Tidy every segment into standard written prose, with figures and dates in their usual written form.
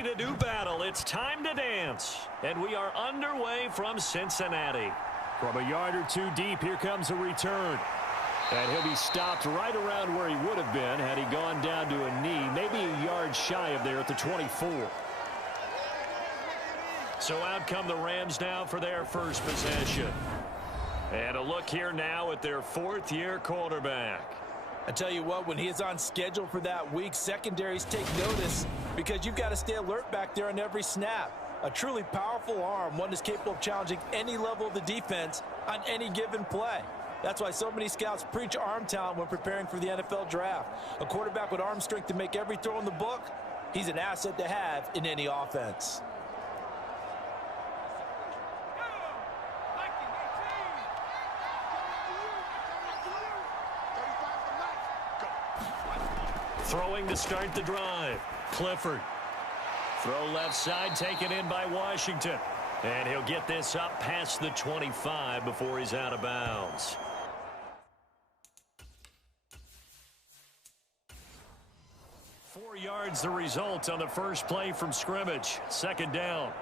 ready to do battle. It's time to dance. And we are underway from Cincinnati. From a yard or two deep, here comes a return. And he'll be stopped right around where he would have been had he gone down to a knee, maybe a yard shy of there at the 24. So out come the Rams now for their first possession. And a look here now at their fourth-year quarterback. I tell you what, when he is on schedule for that week, secondaries take notice because you've got to stay alert back there on every snap. A truly powerful arm, one that's capable of challenging any level of the defense on any given play. That's why so many scouts preach arm talent when preparing for the NFL draft. A quarterback with arm strength to make every throw in the book, he's an asset to have in any offense. Throwing to start the drive. Clifford. Throw left side, taken in by Washington. And he'll get this up past the 25 before he's out of bounds. Four yards the result on the first play from scrimmage. Second down.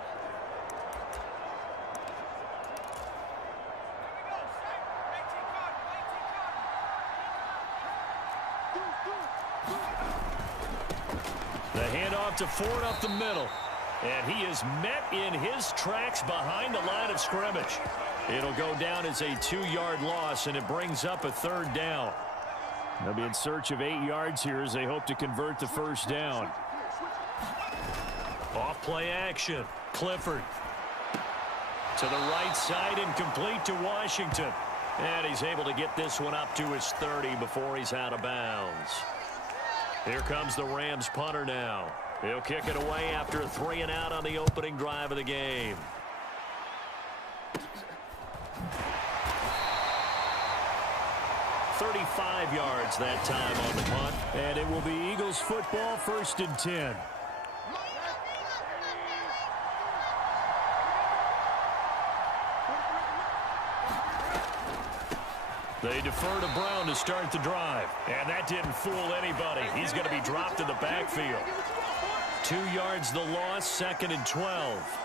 The handoff to Ford up the middle. And he is met in his tracks behind the line of scrimmage. It'll go down as a 2-yard loss, and it brings up a third down. They'll be in search of 8 yards here as they hope to convert the first down. Off play action. Clifford. To the right side and complete to Washington. And he's able to get this one up to his 30 before he's out of bounds. Here comes the Rams punter now. He'll kick it away after a 3-and-out on the opening drive of the game. "35 yards that time on the punt. And it will be Eagles football, 1st and 10. They defer to Brown to start the drive. And that didn't fool anybody. He's going to be dropped in the backfield. 2 yards the loss, 2nd and 12.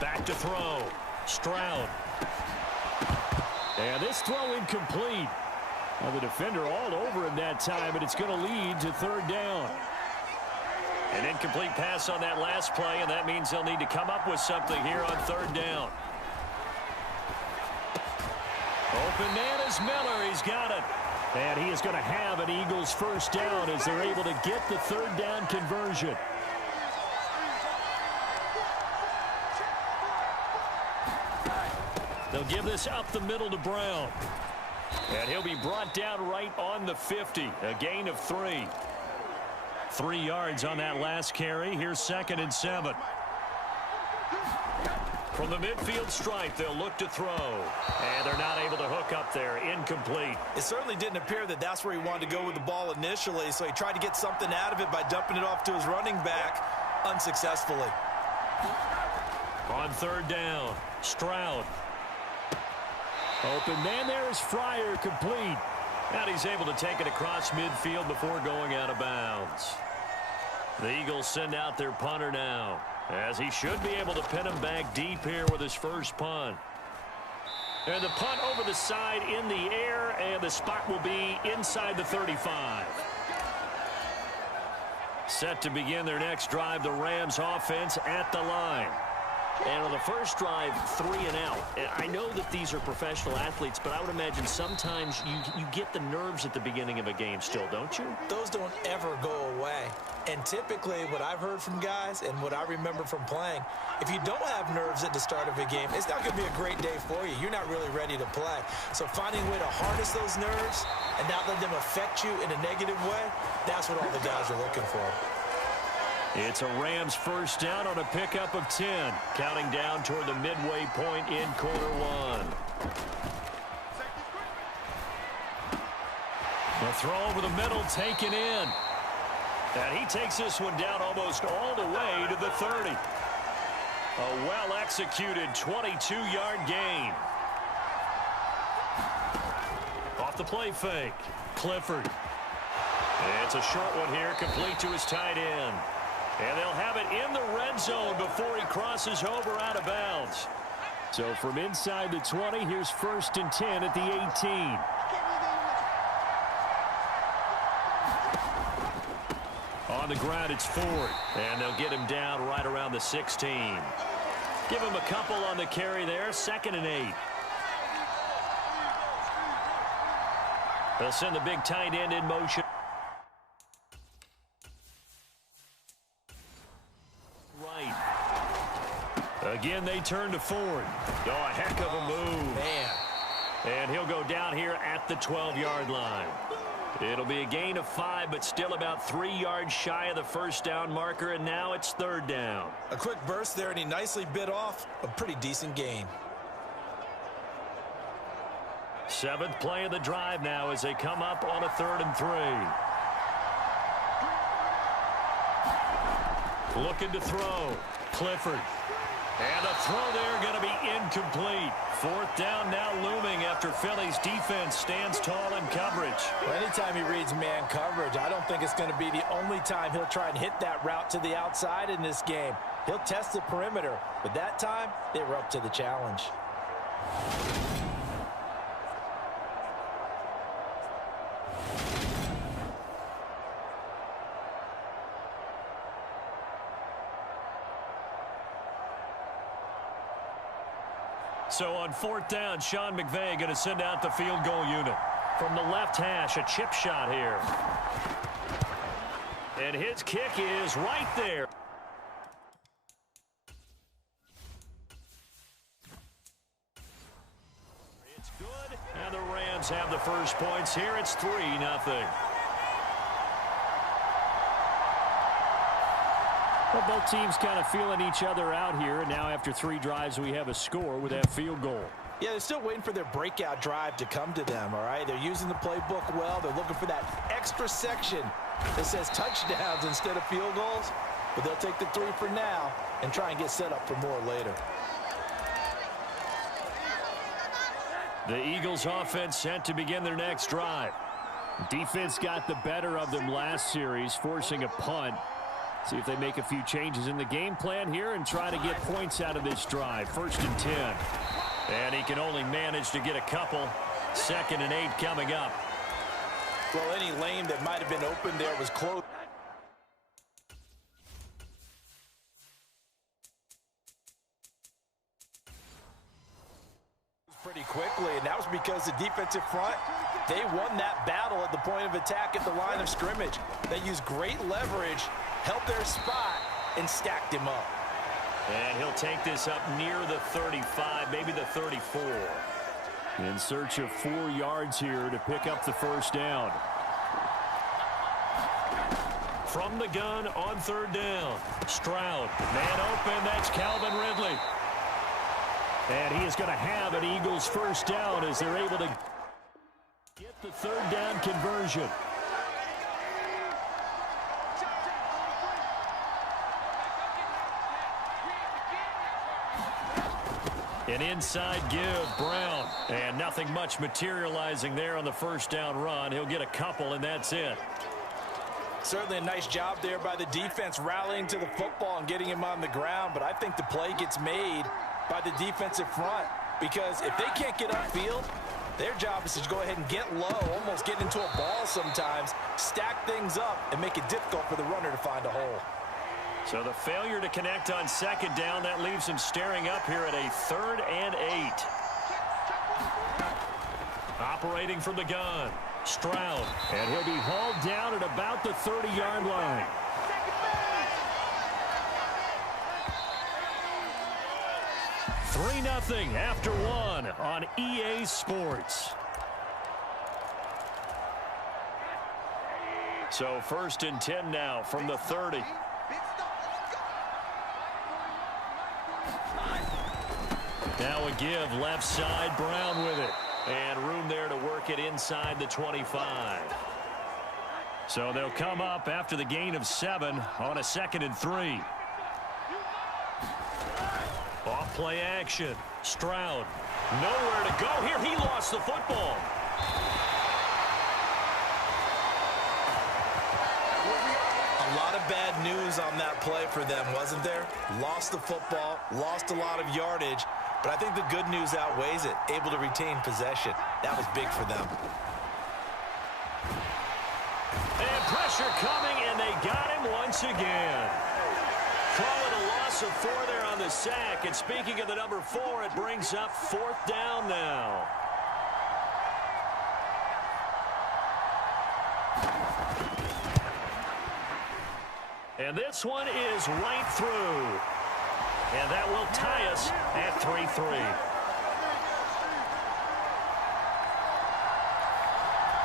Back to throw. Stroud. And this throw incomplete. Well, the defender all over him that time, and it's going to lead to 3rd down. An incomplete pass on that last play, and that means they'll need to come up with something here on 3rd down. Open man is Miller. He's got it. And he is going to have an Eagles first down as they're able to get the 3rd down conversion. They'll give this up the middle to Brown. And he'll be brought down right on the 50. A gain of 3. 3 yards on that last carry. Here's 2nd and 7. From the midfield stripe, they'll look to throw. And they're not able to hook up there. Incomplete. It certainly didn't appear that that's where he wanted to go with the ball initially, so he tried to get something out of it by dumping it off to his running back unsuccessfully. On 3rd down, Stroud. Open man there is Fryer, complete. And he's able to take it across midfield before going out of bounds. The Eagles send out their punter now, as he should be able to pin him back deep here with his first punt. And the punt over the side in the air, and the spot will be inside the 35. Set to begin their next drive, the Rams offense at the line. And on the first drive, 3-and-out. I know that these are professional athletes, but I would imagine sometimes you get the nerves at the beginning of a game still, don't you? Those don't ever go away. And typically, what I've heard from guys and what I remember from playing, if you don't have nerves at the start of a game, it's not going to be a great day for you. You're not really ready to play. So finding a way to harness those nerves and not let them affect you in a negative way, that's what all the guys are looking for. It's a Rams first down on a pickup of 10, counting down toward the midway point in quarter 1. The throw over the middle taken in. And he takes this one down almost all the way to the 30. A well-executed 22-yard gain. Off the play fake, Clifford. It's a short one here, complete to his tight end. And they'll have it in the red zone before he crosses over out of bounds. So from inside the 20, here's 1st and 10 at the 18. On the ground, it's Ford. And they'll get him down right around the 16. Give him a couple on the carry there, 2nd and 8. They'll send the big tight end in motion. Right. Again, they turn to Ford. Oh, a heck of a move. Man. And he'll go down here at the 12-yard line. It'll be a gain of 5, but still about 3 yards shy of the first down marker, and now it's 3rd down. A quick burst there, and he nicely bit off a pretty decent gain. 7th play of the drive now as they come up on a 3rd and 3. Looking to throw. Clifford. And a throw there going to be incomplete. 4th down now looming after Philly's defense stands tall in coverage. Well, anytime he reads man coverage, I don't think it's going to be the only time he'll try and hit that route to the outside in this game. He'll test the perimeter, but that time they were up to the challenge. So on 4th down, Sean McVay going to send out the field goal unit. From the left hash, a chip shot here. And his kick is right there. It's good, and the Rams have the first points here. It's 3-0. Well, both teams kind of feeling each other out here. And now after 3 drives, we have a score with that field goal. Yeah, they're still waiting for their breakout drive to come to them, all right? They're using the playbook well. They're looking for that extra section that says touchdowns instead of field goals. But they'll take the 3 for now and try and get set up for more later. The Eagles offense set to begin their next drive. Defense got the better of them last series, forcing a punt. See if they make a few changes in the game plan here and try to get points out of this drive. 1st and 10. And he can only manage to get a couple. 2nd and 8 coming up. Well, any lane that might have been open there was closed. Pretty quickly, and that was because the defensive front, they won that battle at the point of attack at the line of scrimmage. They used great leverage, held their spot, and stacked him up. And he'll take this up near the 35, maybe the 34. In search of 4 yards here to pick up the first down. From the gun on 3rd down. Stroud, man open, that's Calvin Ridley. And he is going to have an Eagles first down as they're able to get the 3rd down conversion. An inside give, Brown. And nothing much materializing there on the first down run. He'll get a couple, and that's it. Certainly a nice job there by the defense rallying to the football and getting him on the ground, but I think the play gets made by the defensive front, because if they can't get upfield, their job is to go ahead and get low, almost get into a ball sometimes, stack things up, and make it difficult for the runner to find a hole. So the failure to connect on 2nd down, that leaves him staring up here at a 3rd and 8. Operating from the gun, Stroud. And he'll be hauled down at about the 30-yard line. Three 3-0 after 1 on EA Sports. So 1st and 10 now from the 30. Now a give left side, Brown with it. And room there to work it inside the 25. So they'll come up after the gain of 7 on a 2nd and 3. Off play action. Stroud. Nowhere to go here. He lost the football. A lot of bad news on that play for them, wasn't there? Lost the football, lost a lot of yardage, but I think the good news outweighs it. Able to retain possession. That was big for them. And pressure coming, and they got him once again. Call it a loss of 4 there on the sack. And speaking of the number 4, it brings up 4th down now. And this one is right through. And that will tie us at 3-3.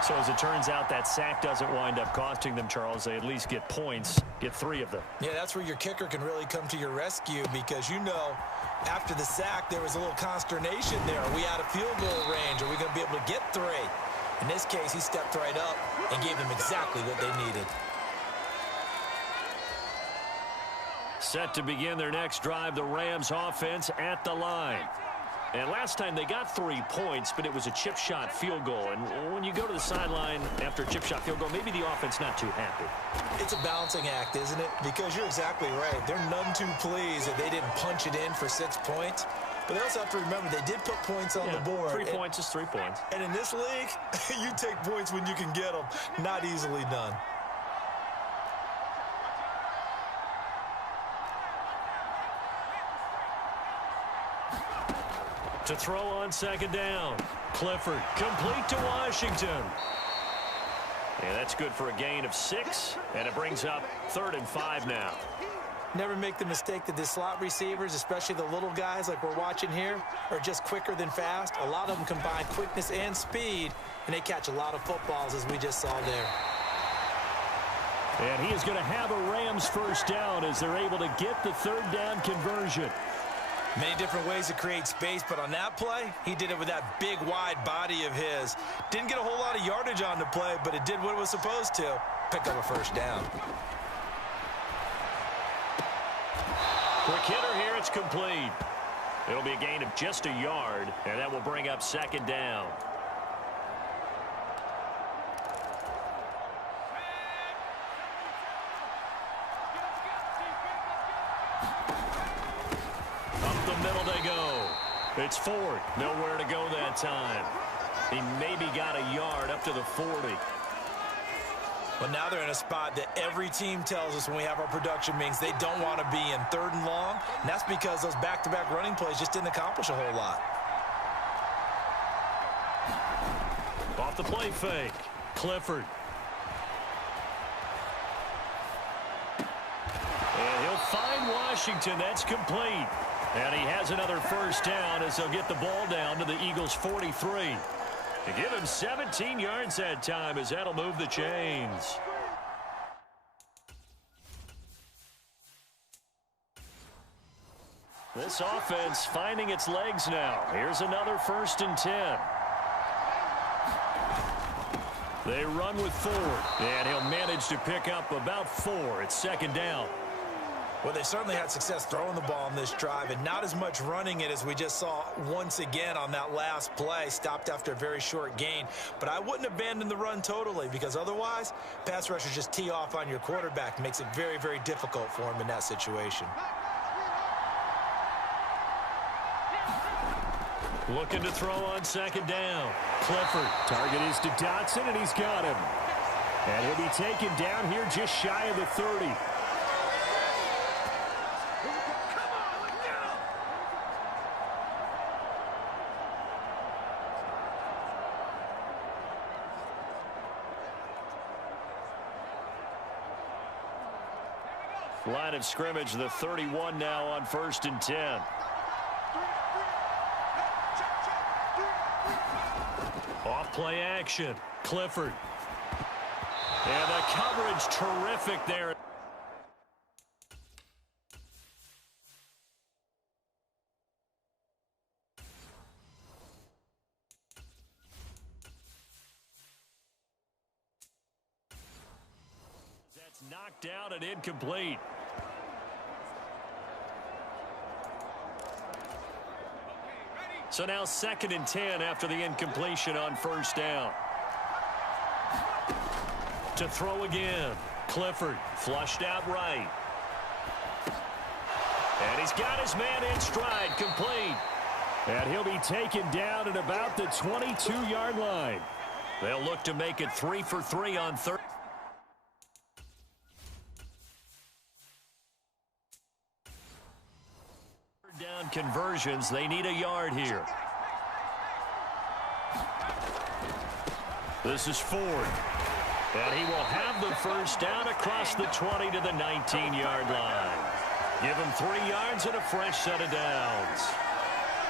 So as it turns out, that sack doesn't wind up costing them, Charles. They at least get points, get 3 of them. Yeah, that's where your kicker can really come to your rescue because, you know, after the sack, there was a little consternation there. Are we out of field goal range? Are we going to be able to get 3? In this case, he stepped right up and gave them exactly what they needed. Set to begin their next drive, the Rams offense at the line. And last time they got 3 points, but it was a chip shot field goal. And when you go to the sideline after a chip shot field goal, maybe the offense not too happy. It's a balancing act, isn't it? Because you're exactly right. They're none too pleased that they didn't punch it in for 6 points. But they also have to remember they did put points on the board. 3 points is 3 points. And in this league, you take points when you can get them. Not easily done. To throw on 2nd down. Clifford complete to Washington. And that's good for a gain of 6. And it brings up 3rd and 5 now. Never make the mistake that the slot receivers, especially the little guys like we're watching here, are just quicker than fast. A lot of them combine quickness and speed, and they catch a lot of footballs, as we just saw there. And he is going to have a Rams 1st down as they're able to get the 3rd down conversion. Many different ways to create space, but on that play, he did it with that big, wide body of his. Didn't get a whole lot of yardage on the play, but it did what it was supposed to. Pick up a 1st down. Quick hitter here, it's complete. It'll be a gain of just a yard, and that will bring up 2nd down. It's Ford. Nowhere to go that time. He maybe got a yard up to the 40. Well, now they're in a spot that every team tells us when we have our production meetings they don't want to be in 3rd and long. And that's because those back-to-back running plays just didn't accomplish a whole lot. Off the play fake. Clifford. And he'll find Washington. That's complete. And he has another 1st down as they'll get the ball down to the Eagles' 43. To give him 17 yards that time as that'll move the chains. This offense finding its legs now. Here's another 1st and 10. They run with Ford. And he'll manage to pick up about 4. It's 2nd down. Well, they certainly had success throwing the ball on this drive and not as much running it as we just saw once again on that last play. Stopped after a very short gain. But I wouldn't abandon the run totally because otherwise, pass rushers just tee off on your quarterback. Makes it very, very difficult for him in that situation. Looking to throw on 2nd down. Clifford. Target is to Dotson, and he's got him. And he'll be taken down here just shy of the 30. Line of scrimmage, the 31 now on 1st and 10. Off play action. Clifford. And the coverage terrific there. That's knocked down and incomplete. So now 2nd and 10 after the incompletion on 1st down. to throw again. Clifford flushed out right. And he's got his man in stride, complete. And he'll be taken down at about the 22-yard line. They'll look to make it 3 for 3 on third. Down conversions, they need a yard here. This is Ford. And he will have the first down across the 20 to the 19-yard line. Give him 3 yards and a fresh set of downs.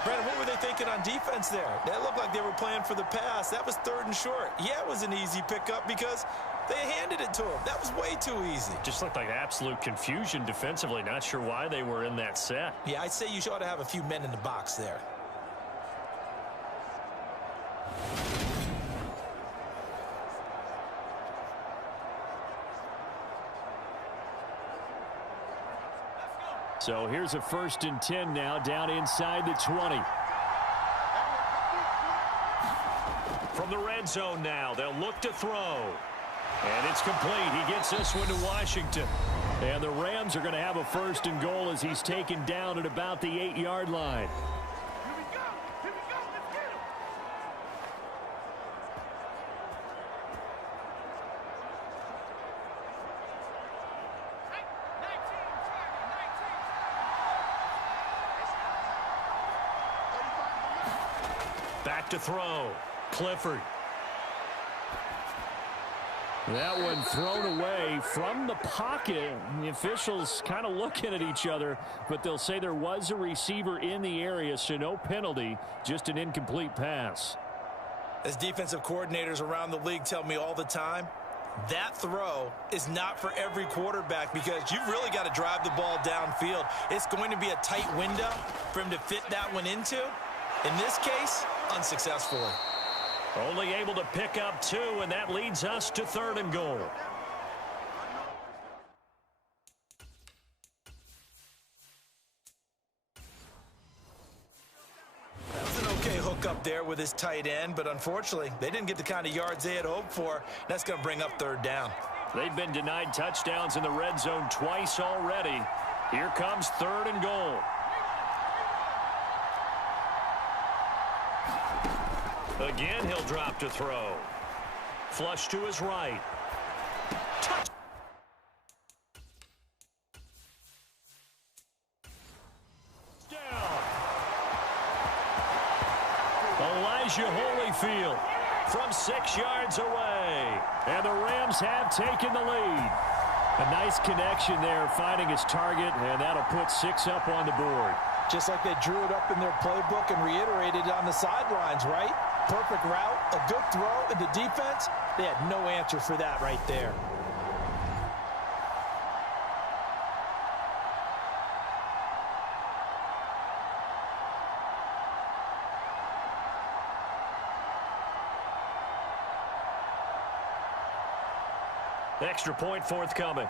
Brandon, what were they thinking on defense there? That looked like they were playing for the pass. That was 3rd and short. Yeah, it was an easy pickup because they handed it to him. That was way too easy. Just looked like absolute confusion defensively. Not sure why they were in that set. Yeah, I'd say you ought to have a few men in the box there. So here's a 1st and 10 now, down inside the 20. From the red zone now, they'll look to throw. And it's complete. He gets this one to Washington. And the Rams are going to have a 1st and goal as he's taken down at about the 8-yard line. Back to throw. Clifford. That one thrown away from the pocket. The officials kind of looking at each other, but they'll say there was a receiver in the area, so no penalty, just an incomplete pass. As defensive coordinators around the league tell me all the time, that throw is not for every quarterback because you've really got to drive the ball downfield. It's going to be a tight window for him to fit that one into. In this case, unsuccessfully. Only able to pick up 2, and that leads us to 3rd and goal. That was an okay hook up there with his tight end, but unfortunately, they didn't get the kind of yards they had hoped for. That's going to bring up 3rd down. They've been denied touchdowns in the red zone twice already. Here comes 3rd and goal. Again, he'll drop to throw. Flush to his right. Touch. Down. Elijah Holyfield from 6 yards away. And the Rams have taken the lead. A nice connection there, finding his target, and that'll put 6 up on the board. Just like they drew it up in their playbook and reiterated it on the sidelines, right? Perfect route, a good throw, and the defense, they had no answer for that right there. Extra point forthcoming.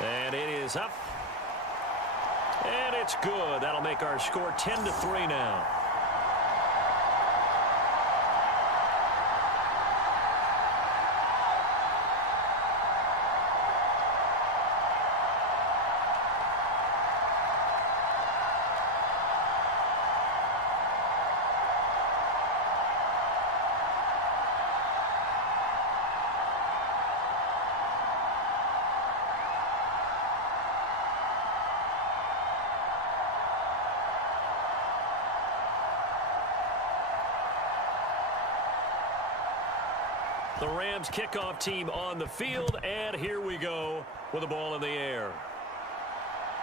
And it is up. And it's good. That'll make our score 10-3 now. The Rams kickoff team on the field, and here we go with the ball in the air.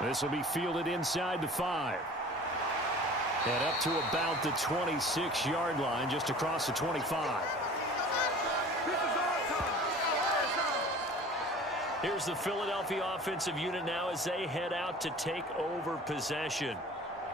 This will be fielded inside the 5. And up to about the 26-yard line, just across the 25. Here's the Philadelphia offensive unit now as they head out to take over possession.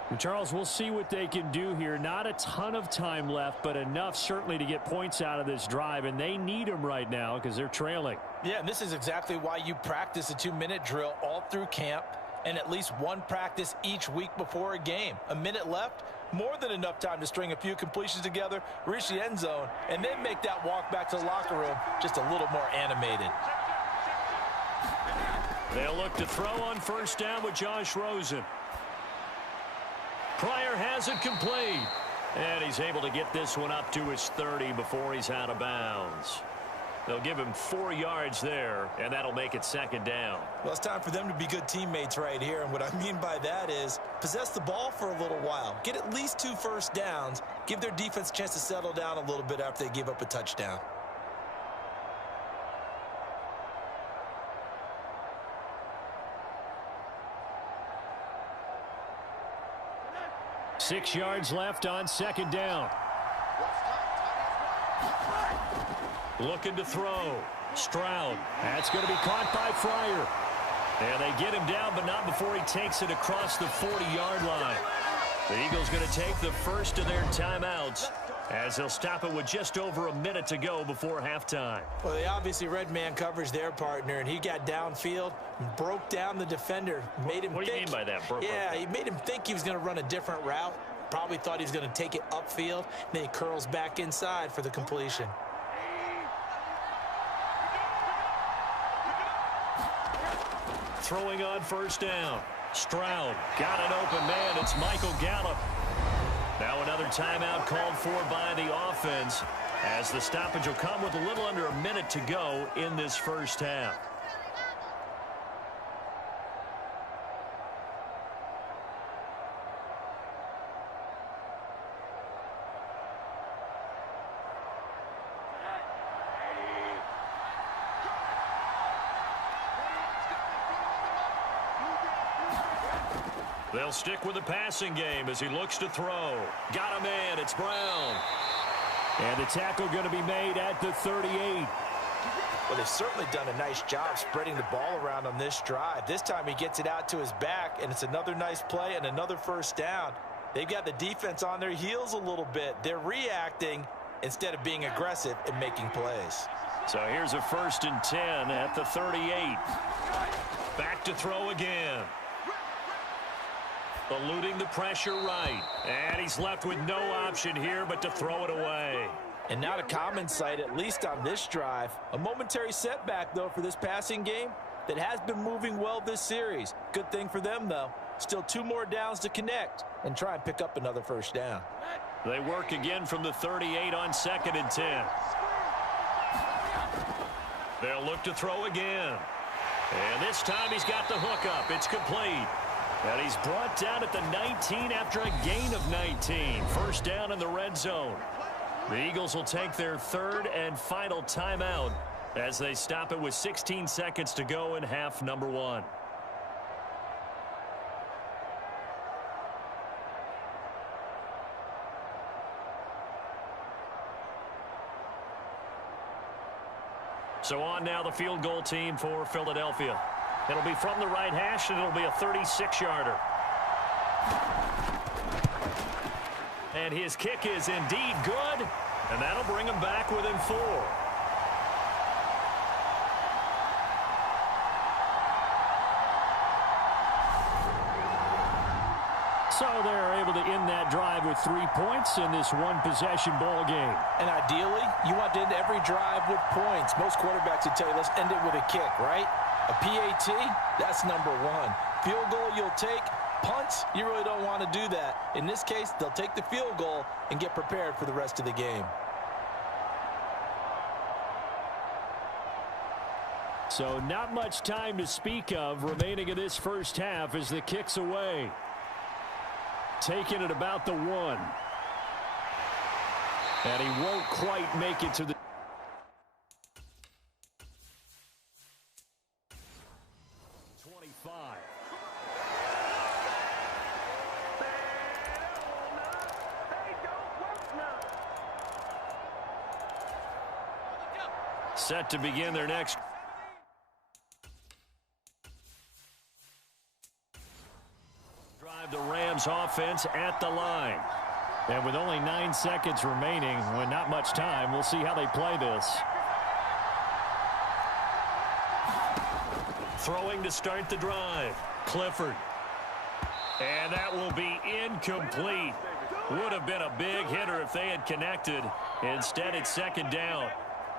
And Charles, we'll see what they can do here. Not a ton of time left, but enough certainly to get points out of this drive, and they need them right now because they're trailing. Yeah, and this is exactly why you practice a 2-minute drill all through camp and at least one practice each week before a game. A minute left, more than enough time to string a few completions together, reach the end zone, and then make that walk back to the locker room just a little more animated. They'll look to throw on first down with Josh Rosen. Pryor has it complete. And he's able to get this one up to his 30 before he's out of bounds. They'll give him 4 yards there, and that'll make it second down. Well, it's time for them to be good teammates right here, and what I mean by that is possess the ball for a little while. Get at least 2 first downs. Give their defense a chance to settle down a little bit after they give up a touchdown. Six yards left on second down. Looking to throw. Stroud. That's going to be caught by Fryer. And they get him down, but not before he takes it across the 40-yard line. The Eagles going to take the first of their timeouts as they'll stop it with just over a minute to go before halftime. Well, they obviously red man coverage their partner, and he got downfield and broke down the defender. Made him what do you mean by that? Yeah, he made him think he was going to run a different route. Probably thought he was going to take it upfield. Then he curls back inside for the completion. Throwing on first down. Stroud got an open man. It's Michael Gallup. Now another timeout called for by the offense as the stoppage will come with a little under a minute to go in this first half. They'll stick with the passing game as he looks to throw. Got a man. It's Brown. And the tackle going to be made at the 38. Well, they've certainly done a nice job spreading the ball around on this drive. This time he gets it out to his back, and it's another nice play and another first down. They've got the defense on their heels a little bit. They're reacting instead of being aggressive and making plays. So here's a 1st and 10 at the 38. Back to throw again. Eluding the pressure right. And he's left with no option here but to throw it away. And not a common sight, at least on this drive. A momentary setback, though, for this passing game that has been moving well this series. Good thing for them, though. Still 2 more downs to connect and try and pick up another first down. They work again from the 38 on 2nd and 10. They'll look to throw again. And this time he's got the hook up. It's complete. And he's brought down at the 19 after a gain of 19. First down in the red zone. The Eagles will take their 3rd and final timeout as they stop it with 16 seconds to go in half number 1. So on now the field goal team for Philadelphia. It'll be from the right hash, and it'll be a 36-yarder. And his kick is indeed good, and that'll bring him back within 4. So they're able to end that drive with 3 points in this one-possession ball game. And ideally, you want to end every drive with points. Most quarterbacks would tell you, let's end it with a kick, right? A PAT, that's number 1. Field goal you'll take. Punts, you really don't want to do that. In this case, they'll take the field goal and get prepared for the rest of the game. So not much time to speak of remaining in this first half as the kick's away. Taking it about the 1. And he won't quite make it to the 25. Set to begin their next drive. The Rams offense at the line. And with only 9 seconds remaining, with not much time, we'll see how they play this. Throwing to start the drive. Clifford. And that will be incomplete. Would have been a big hitter if they had connected. Instead, it's second down.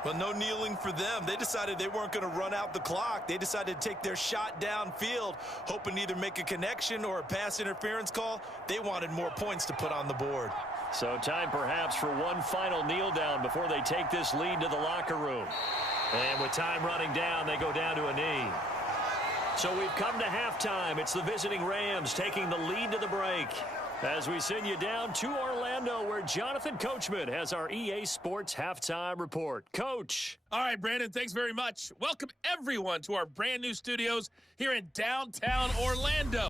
Well, no kneeling for them. They decided they weren't going to run out the clock. They decided to take their shot downfield, hoping to either make a connection or a pass interference call. They wanted more points to put on the board. So time perhaps for one final kneel down before they take this lead to the locker room. And with time running down, they go down to a knee. So we've come to halftime. It's the visiting Rams taking the lead to the break. As we send you down to Orlando, where Jonathan Coachman has our EA Sports Halftime Report. Coach. All right, Brandon, thanks very much. Welcome, everyone, to our brand new studios here in downtown Orlando.